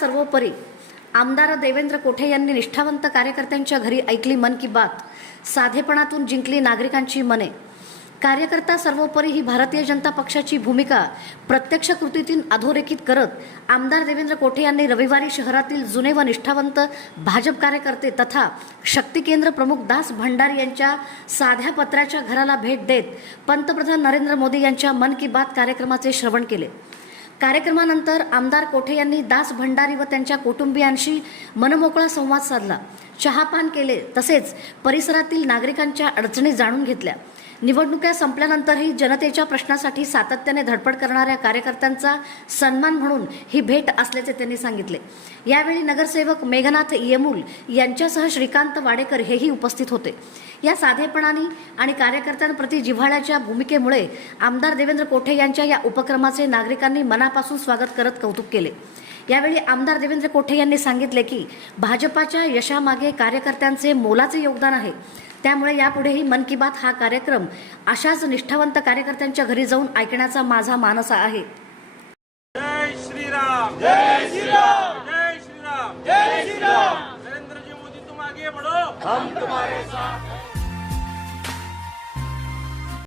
सर्वोपरी आमदार देवेंद्र कोठे यांनी निष्ठावंत कार्यकर्त्यांच्या घरी ऐकली मन की बात, साधेपणातून जिंकली नागरिकांची मने। कार्यकर्ता सर्वोपरी ही भारतीय जनता पक्षाची भूमिका प्रत्यक्ष कृतीतून अधोरेखित करत आमदार देवेंद्र कोठे यांनी रविवारी शहरातील जुने व निष्ठावंत भाजप कार्यकर्ते तथा शक्ती केंद्र प्रमुख दास भंडारी यांच्या साध्या पत्राच्या घराला भेट देत पंतप्रधान नरेंद्र मोदी यांच्या मन की बात कार्यक्रमाचे श्रवण केले। कार्यक्रमानंतर आमदार कोठे यांनी दास भंडारी व त्यांच्या कुटुंबियांशी मनमोकळा संवाद साधला, चहापान केले, तसेच परिसरातील नागरिकांच्या अडचणी जाणून घेतल्या। निवडणुका संपल्यानंतरही जनतेच्या प्रश्नासाठी सातत्याने धडपड करणाऱ्या कार्यकर्त्यांचा सन्मान म्हणून ही भेट असल्याचे त्यांनी सांगितले। यावेळी नगरसेवक मेघनाथ येमूल यांच्यासह श्रीकांत वाडेकर हेही उपस्थित होते। या साधेपणाने आणि कार्यकर्त्यांप्रती जिव्हाळ्याच्या भूमिकेमुळे आमदार देवेंद्र कोठे यांच्या या उपक्रमाचे नागरिकांनी मनापासून स्वागत करत कौतुक केले। यावेळी आमदार देवेंद्र कोठे यांनी सांगितले की भाजपाच्या यशामागे कार्यकर्त्यांचे मोलाचे योगदान आहे, त्यामुळे यापुढेही मन की बात हा कार्यक्रम अशाच निष्ठावंत कार्यकर्त्यांच्या घरी जाऊन ऐकण्याचा माझा मानस आहे। जय श्रीराम, जय श्रीराम, जय श्रीराम, जय श्रीराम। नरेंद्र जी मोदी, तुम आगे बढ़ो, हम तुम्हारे साथ।